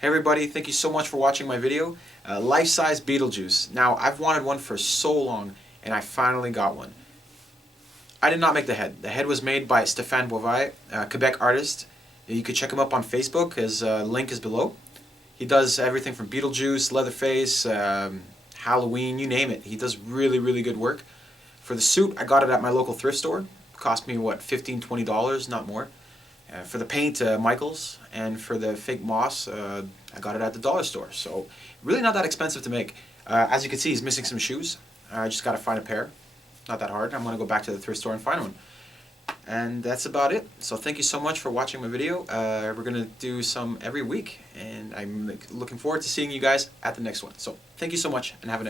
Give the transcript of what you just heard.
Hey everybody, thank you so much for watching my video. Life-size Beetlejuice. Now, I've wanted one for so long, and I finally got one. I did not make the head. The head was made by Stéphane Boivin, a Quebec artist. You could check him up on Facebook. His link is below. He does everything from Beetlejuice, Leatherface, Halloween, you name it. He does really, really good work. For the suit, I got it at my local thrift store. It cost me, what, $15, $20, not more. For the paint, Michael's, and for the fake moss, I got it at the dollar store. So really not that expensive to make. As you can see, he's missing some shoes. I just got to find a pair. Not that hard. I'm going to go back to the thrift store and find one. And that's about it. So thank you so much for watching my video. We're going to do some every week, and I'm looking forward to seeing you guys at the next one. So thank you so much, and have a nice day.